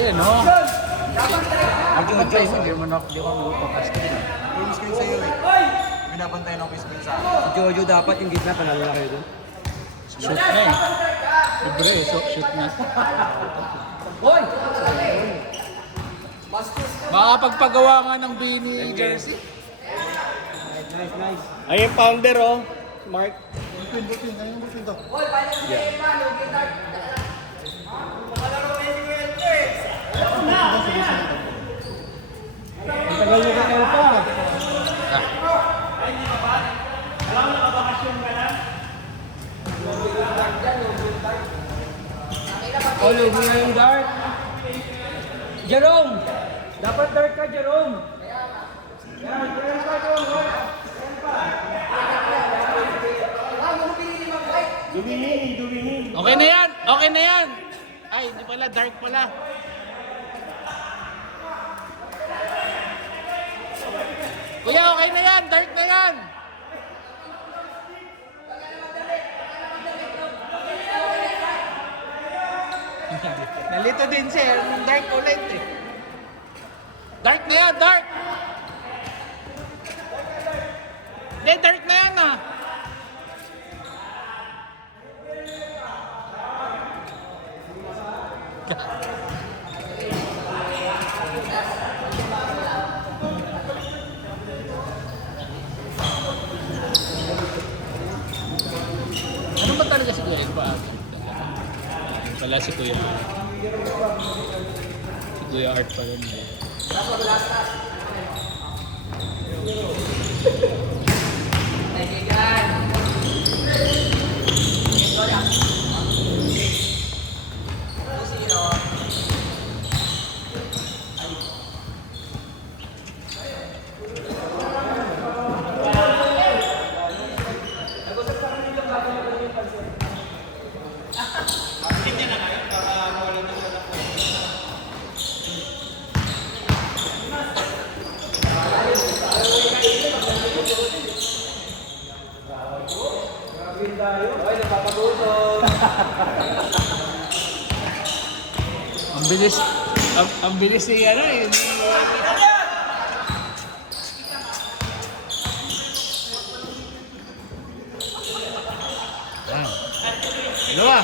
Yan, no? Nag-jojo mo, hindi mo mapapasto. Rules kayo sa'yo eh. Binabantayan ako yung screen sa akin. Si Jojo dapat yung gitna, panalo na kayo doon. Shoot na eh. Libre eh, so shoot na. Hoy! Makapagpagawa nga ng Bini jersey. Nice. Ay, yung founder, oh. Mark. Butin. Ayun yung butin to. Ang tagal nyo ka kayo pa. Oh, lugi na yung dart. Jerome! Dapat dart ka, Jerome! Yan, Jerome pa, Jerome! Dumingin. Okay na yan! Okay na yan! Ay, hindi pala, dark pala. Kuya, okay na yan! Dark na yan! Nalito din siya. Dark ulit eh. Dark na yan! Dark! Hindi, dark na yan ah! Ano ba talaga si Kuya Iba? Wala si Kuya Art. Si Kuya Art pa rin. Ang bilis ni ano eh. Dalawa.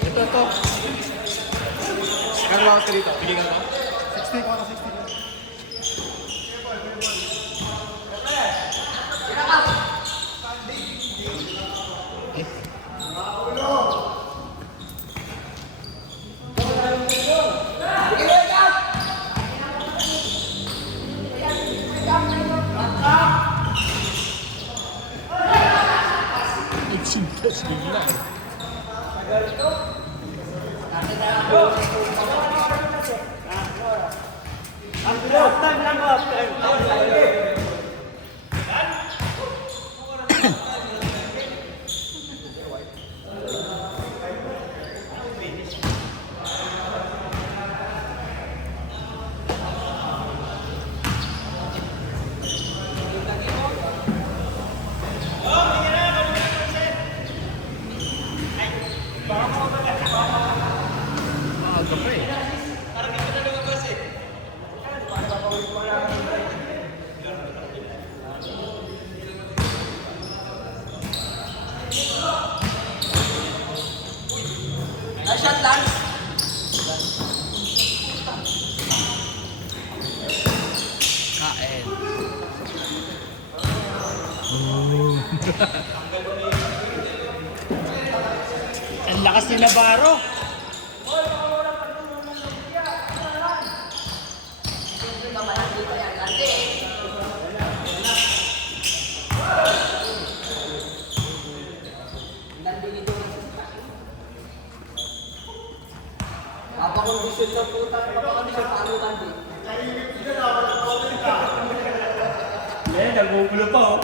Ito. Kano ba ako dito? Bigyan ko? 60 ko. Nagsintas bigla eh. Aga pa eh. Kain. Ang lakas ni Navarro. Napakondisyon sa puta, napakondisyon sa alutan din. Eh, nagugulo pa, oh.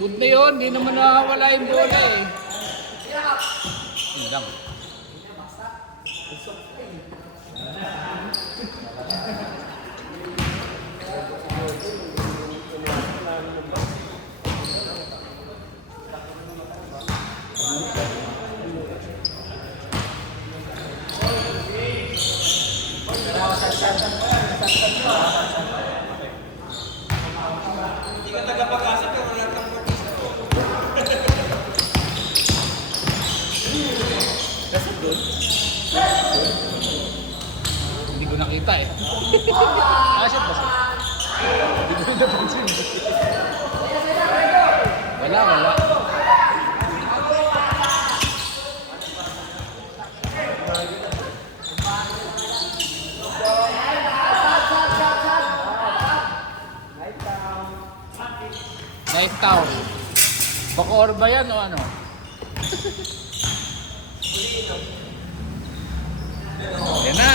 Good na yun, hindi naman nakawala yung bola eh. Yun lang. Hindi ka tagapag-asa pero wala kang partista. Hindi ko nakita eh. Shot ba siya? Hindi ko rin napansin. Wala. Knife town. Bacoor ba yan o ano? Yan na.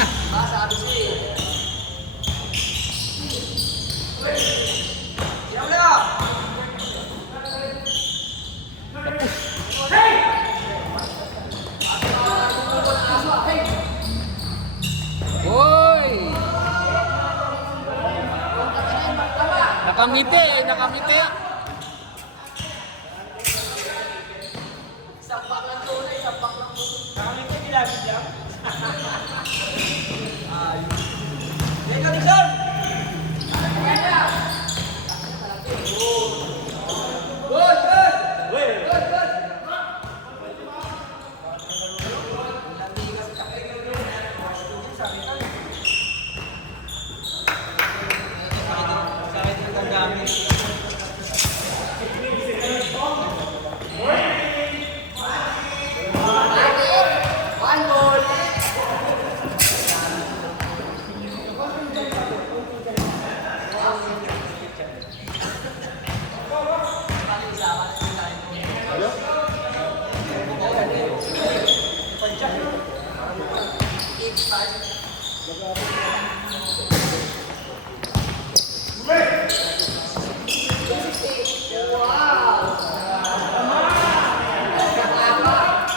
Hoy! Nakamiti.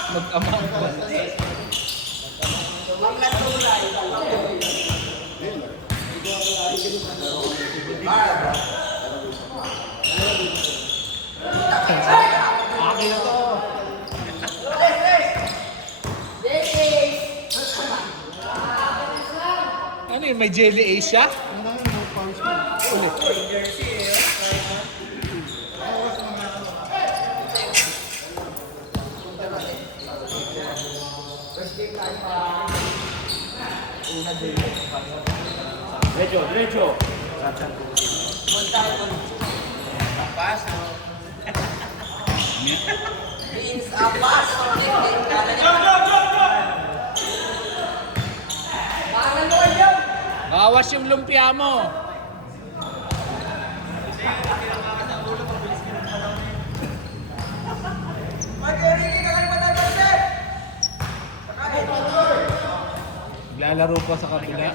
Mag-ama. Akin na to. Ano yun? May jelly ace siya? Ulit. Diretso. Bawas yung lumpia mo. Lalaro pa sa kabila.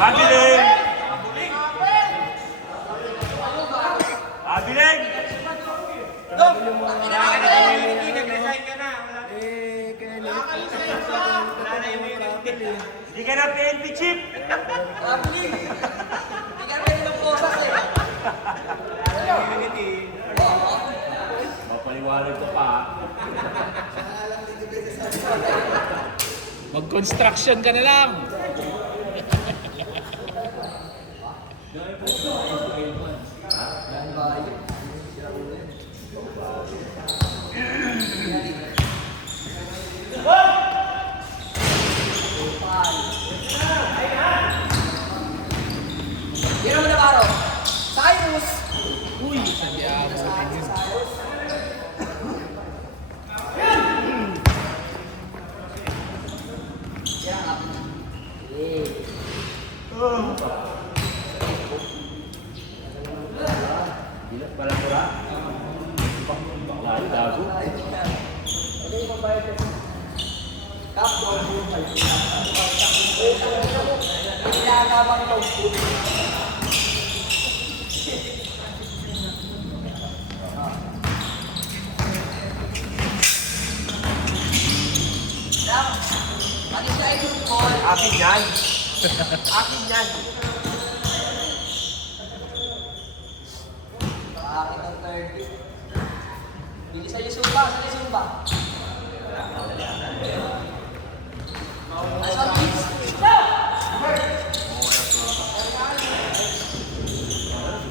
Abiling! Abiling! Nag-resign ka na. Hindi ka na PNP chief. Mapaliwanag ko pa. Mag-construction ka na lang. Yan naman na paro. Cyrus! Uy, sadyabo. Bilat pala mura. Bakla yung dago. Akin yan. Akin yan. Akin ang 30. Bili sa Yusumba, sa Yusumba. Nice one, please.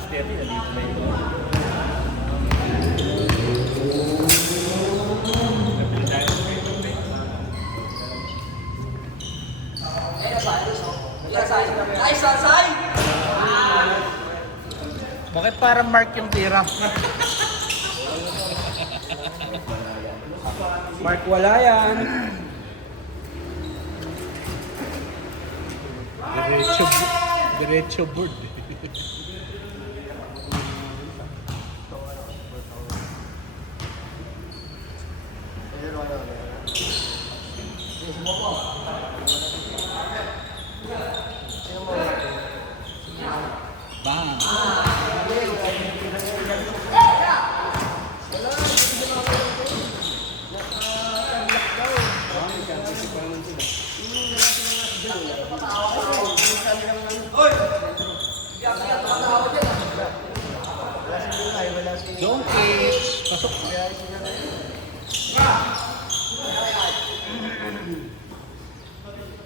Steady, nandito na yun. Eh, nasayos, oh. Nasayos. Nice one, Sai! Bakit parang mark yung tira? Mark, wala yan. Diretso board. Bang! Donkey! Pasok!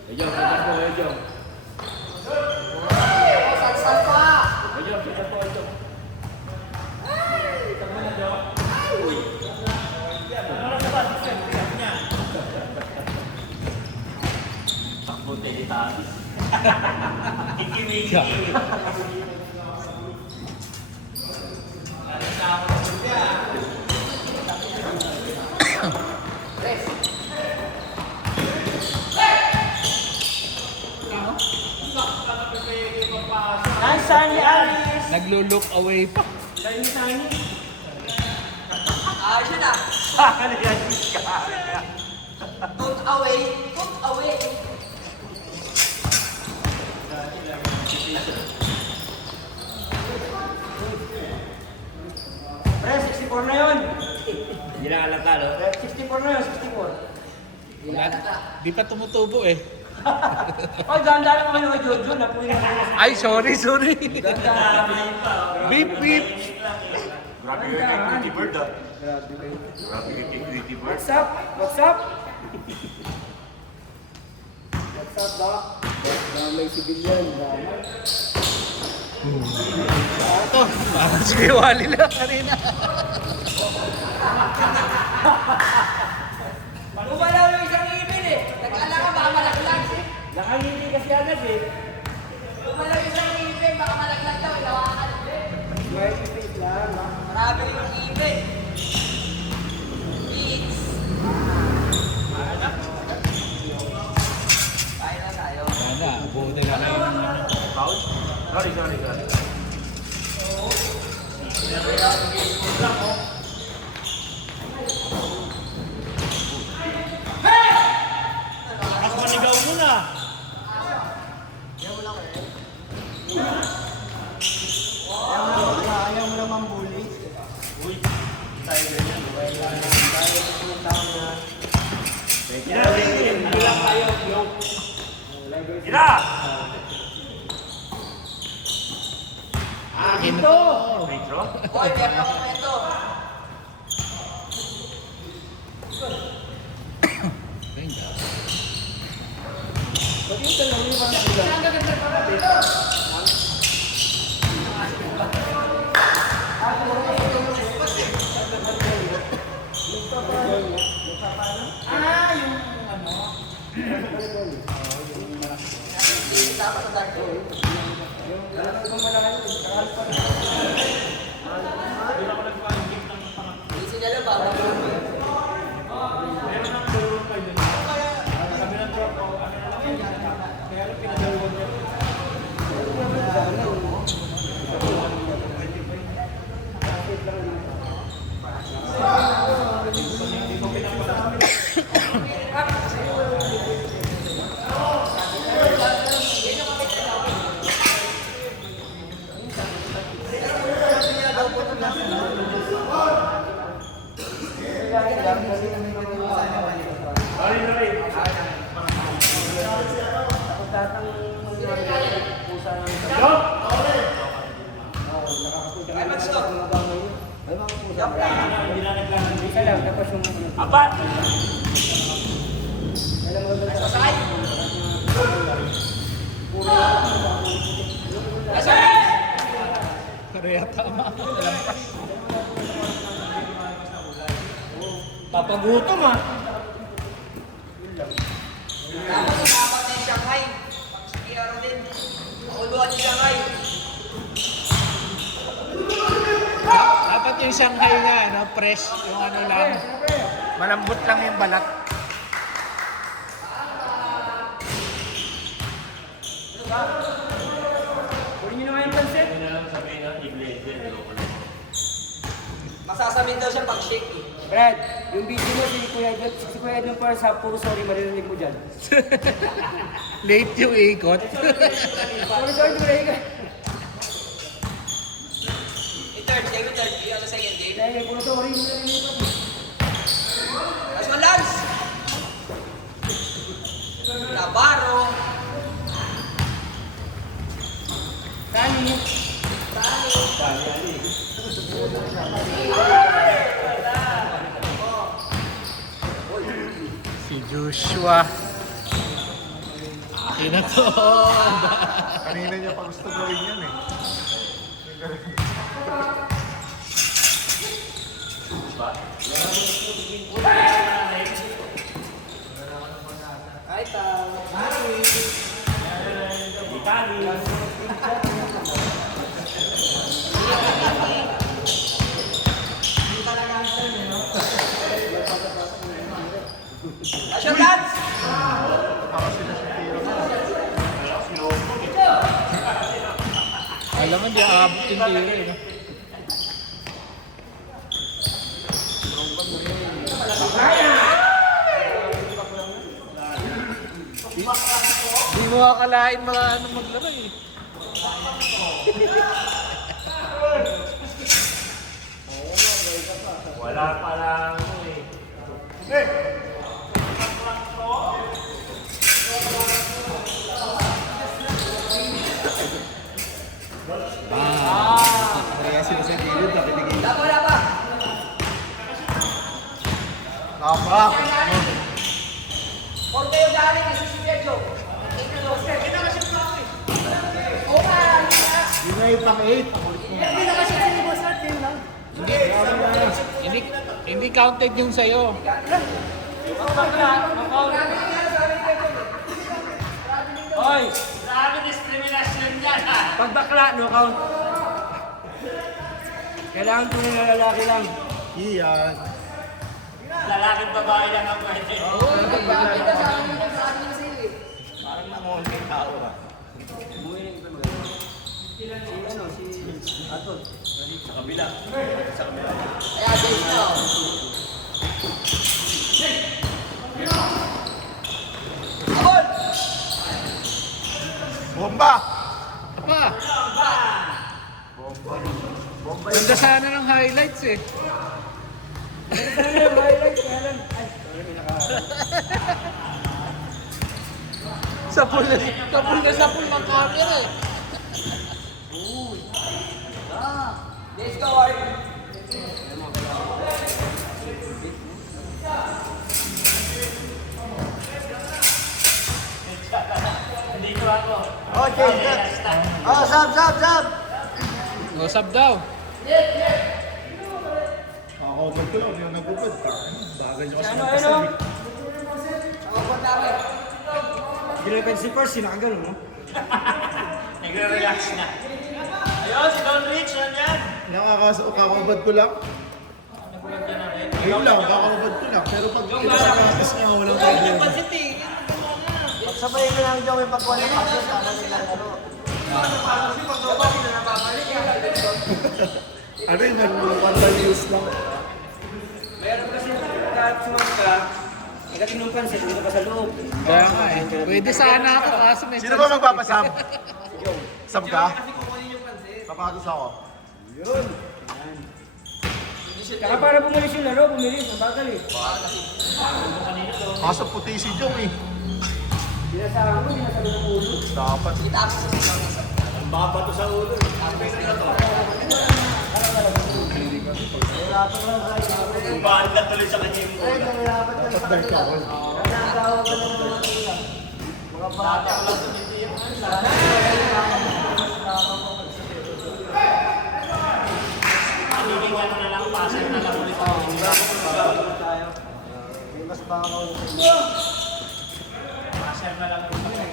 Ayun, sikat po, ayun. Sal-sal pa! Ayun, sikat po, ayun. Takbo, Teletubbies. Nice, Sunny Alice. Naglo-look away pa. Nice, Sunny. Ayos yun ah. Took away. Took away. Pre, 64 na yun. Hindi na alata, no? 64 na yun, 64. Wala, di pa tumutubo eh. Oh, ganda naman yung Jojo. Napunin na naman. Ay, sorry. Ganda. Beep, beep. Grabe yung equity bird ah. Grabe yung equity bird. What's up? What's up? What's up, Doc? May civilian. Ito, parang si Wally lang kanina. Gumalaw yung isang ibin eh. Nag-ala ka baka malaglag eh. Nakangiti kasi agad eh. Gumalaw yung isang ibin baka malaglag daw. Ilawakan eh. May face lang. Marami yung ibin. Beats. Kaya na tayo. Sana, buo na lang yung Foul? Sorry. Mas manigaw mo na. Ayaw mo naman bully. Uy, tayo ganyan. Gina, bilang tayo. Gina! akin to. Free throw? Hoy, meron ako kwento. Tama sa dark. Hindi sila ba? Sorry. Ay, mag-stop. Jump lang. Isa lang, tapos yung... Apat! Ay, sasay. Sasay. Pareha tama. Papagutom ah. Dapat dapat na yung Shanghai. Pag-sikiyaro din. Mauluan yung Shanghai. Dapat yung Shanghai nga, no? Fresh, yung ano lang. Malambot lang yung balat. Kunin nyo naman yung pansit. Hindi na lang sabihin ng i-blended. Masasamin daw siya pag-shake eh. Brad, yung video mo si Kuya Edwin para sa puro sorry, maririnig mo dyan. Late yung ikot. Puro sorry, maririnig ka. Third game, third game. Ano second game? Dahil puro sorry, maririnig ka. Last one, Lance! Navarro. Tani. Si Joshua. Akin na to. Kanina niya pa gusto gawin yan eh. Ay, tao. Last one, Lance! Alam mo, di aabot yung tira eh. No? Di mo akalain mga ano maglaro eh. Wala pa lang eh. Kaya sila sa gilid, dapat naging... Wala pa. Tama! Huwag kayo dali, kasi si Pedro. Kita ka siya pa eh. Oo nga, hindi nga. Yun na yung pang-8. Hindi na kasi si Boss Martin lang. Hindi counted yung sa'yo. Oy! Grabe discrimination yan ah! Pag bakla, no count. Kailangan tunay na lalaki lang. Iyan. Lalaking babae lang ang pwede. Bakit na sa amin sa amin sa iyo eh. Parang nanguhol kay tao ba? Sa kabila. Sa kabila. Kaya guys na oh. Abon! Bomba! Apa? Ganda sana ng highlights eh. Ano yung highlight? Kaya lang. Ay, Sapul na ng camera eh. Let's go, Art. Dito ako. Okay, oh, sab! O, sub daw. Kakakabag ko lang, hindi na nagupad. Bagay niya kasi ano? magpasabi. Abon namin. Philippine Slippers, sinakagano, no? Nagre-relax na. Ayun, si Don Rich, yan. Kakakabad ko lang. Ayun lang, kakakabad ko lang. Pero pag pinasakakas niya, walang problema. Sabay ko lang daw may pagkuha ng pasok, tama nila ano. Ano yung nag-1 news lang? Meron kasi kahit sumangka, ikating ng pansit, dito pa sa loob. Kaya nga eh. Pwede sana ako kaso may... Sino ba magpapasab? Sab ka? Papatos ako. Kaya para bumalis yung laro, bumilis, ang bagal eh. Kaso puti si Jong eh. Dinasahan mo, dinasahan ng ulo. Dapat. Kita ako sa sigaw ng Ang baba to sa ulo. Baan ka tuloy sa kanya yung bola. Dapat dark ako. Ibigyan mo na lang, passer na lang ulit. Passer na lang ulit.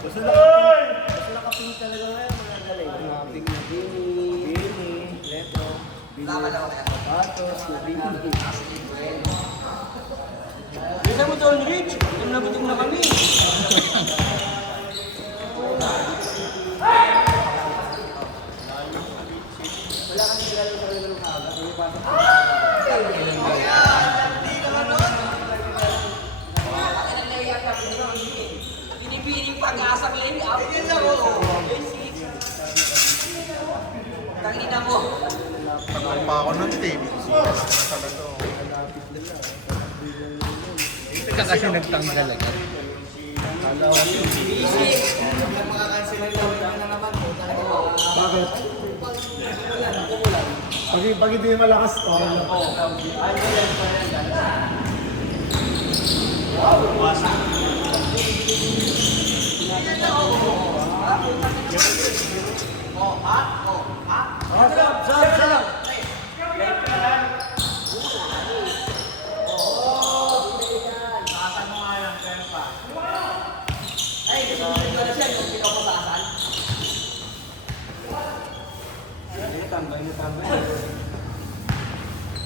Basta nakaping talaga ngayon, mga galing. Mga pink na Bini, Retro, Patos, na Bini. Bisa mo Don Rich, yung nabuting na kami. Wala kang nilalo sa kanila ng kaga, may pasok sa Binibining pag-asa ko yun. Yan lang o. Tangina mo. Tagal pa ako ng team. Ito kasi nagtanggal agad. Bakit? Pag hindi malakas to,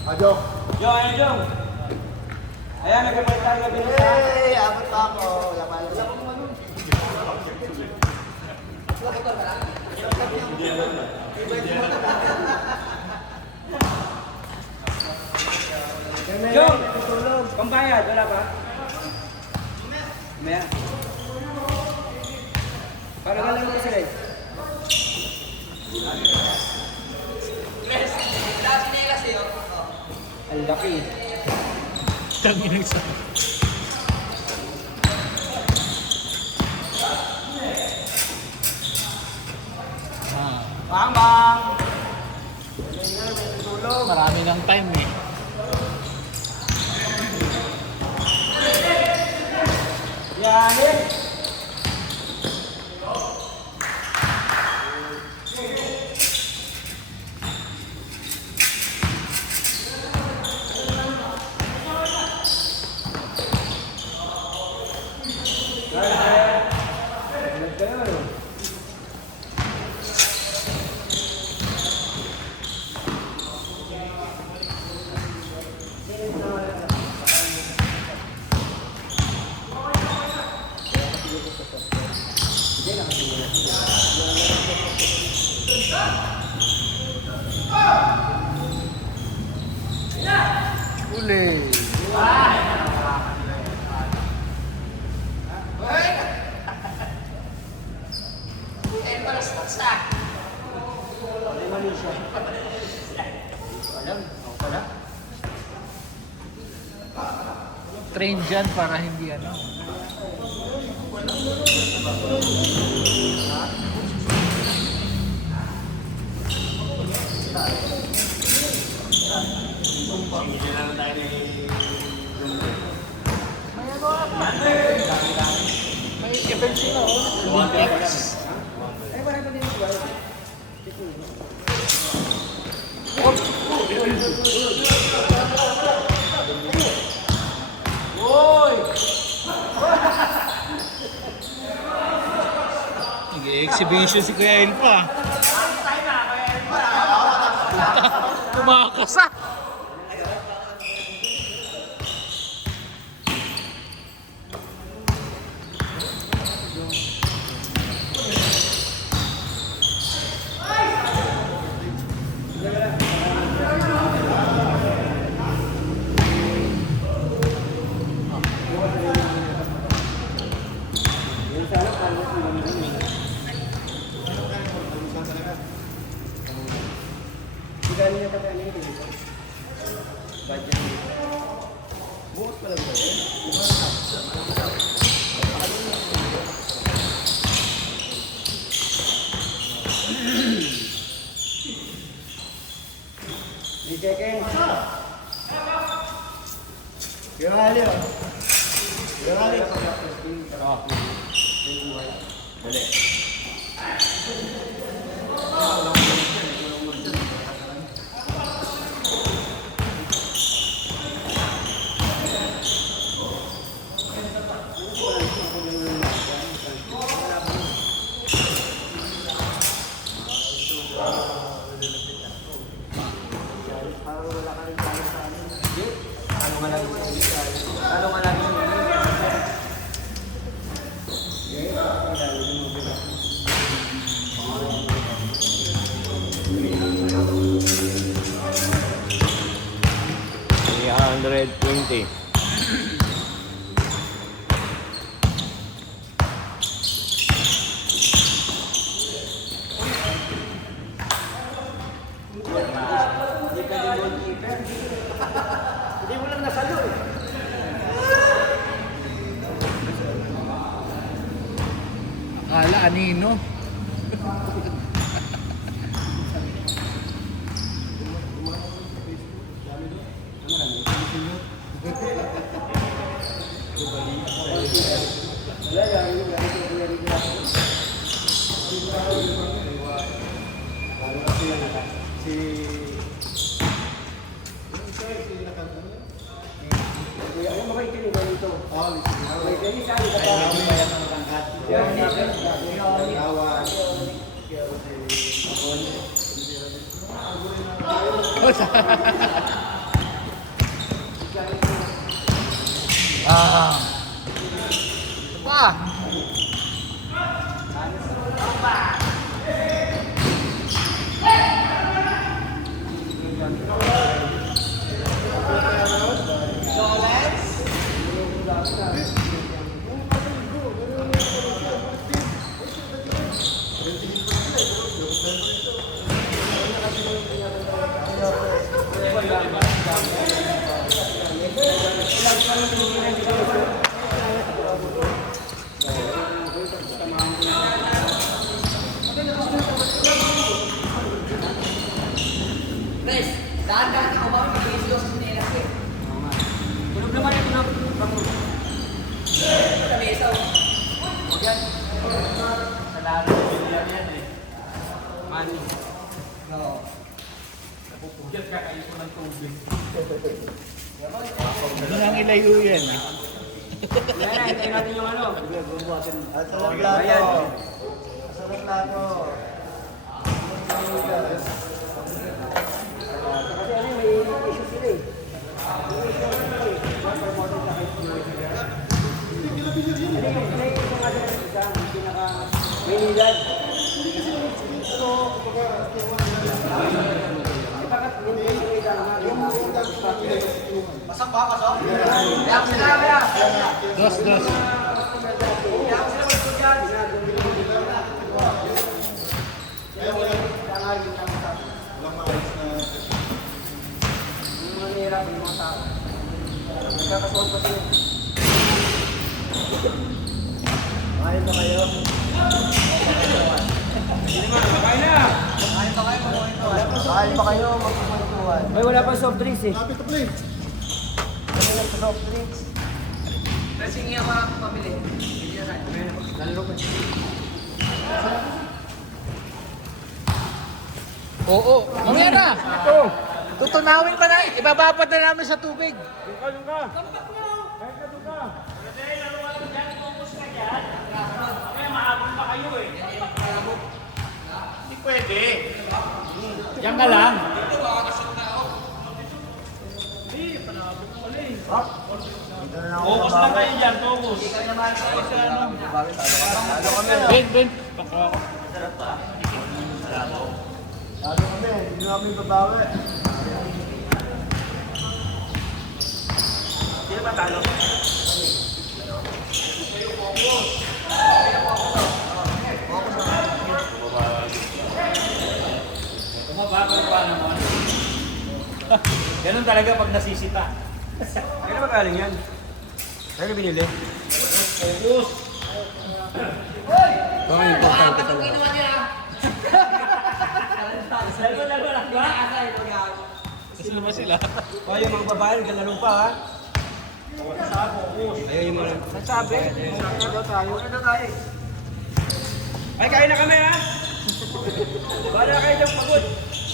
Adyo. Jong! Ayan, nagpapalit tayo gabi nila. Abot pa ako. Wala pa. Jong! Pambayad, wala pa? Maya. Para galang ko sila eh. Ang laki. Tangin isa. Bang! Marami ng time eh. Yan eh! Uli. Train dyan para hindi ano. Hindi na lang tayo ni... May event sila oh. 1X. Ay, wala pa din ito ba? Nag-exhibition si Kuya El pa. Tumakas ah. Galing na tayo ano yung dito. Budget dito. Bukas pa lang ba yun? Ano nga lang yung $320. hindi mo lang nasalo eh. Akala anino. Yung mga ikinig dito. May ganyan siya, Ah. Pa. Pres, dahan-dahan ka ba? Mag-iis daw sa sinelas eh. Tulog naman yung tulog. Sa mesa oh. Sa lalo ng yan eh. Money. Oo. Napupugyat ka kayo ko ng tubig. Doon ang ilayo yan. Yan, hintayin natin yung ano. At sa plato. Sa plato. Kasi ano may issue sila eh. May issue sila eh. One promoted sa high school. Ano yung may issue nga sila sa isang pinaka may nilad. Ipakat yung may nilad naman. Yung Pasok ba? Pasok? Kaya ko sila kaya. Dos. Kaya ko sila mag-studyad. Walang maayos na... Yung manira yung mga tao. Nagkakasuhan pa sila. Kain na kayo? Kain pa kayo, magpupuntuan. Ay, wala pa soft drinks eh. Lapit na plate. Wala pa soft drinks. Kasi nga mga pamili. Hindi na sa'yo. Nalalo pa. Oo. Mamaya na. Oo. Tutunawin pa na. Ibababad na namin sa tubig. Hindi pwede. Diyan ka lang. Focus lang kayo dyan, focus. Ben. Talo kami, hindi namin babawi. Sino ba talo? Tumabakal pa naman. Ganun talaga pag nasisita. Kaya ba galing yan? Kaya ka binili? Focus! Patong ginawa niya. Dalawa lang ba? Gusto naman sila. O yung mga babae, galalong pa ha? Nasabi? Ay, kain na kami ha! Bala kayo dyan pagod.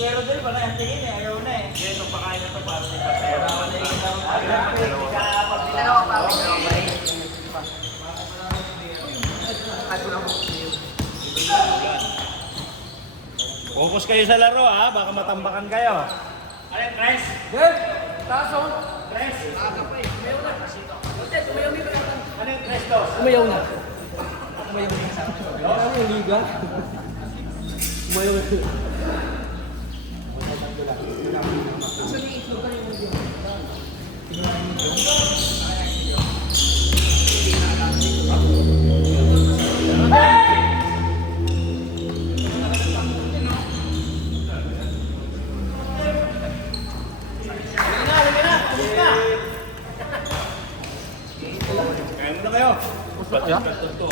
Pero doon, wala yung tingin eh. Ayaw na eh. Kaya itong pakain na ito para sa pera. Focus kayo sa laro ha, baka matambakan kayo. Ano yung Chris? Good! Taas oh! Chris? Ano yung Chris to? Umayaw na. Umayaw na sa akin. Ano yung liga? Umayaw na.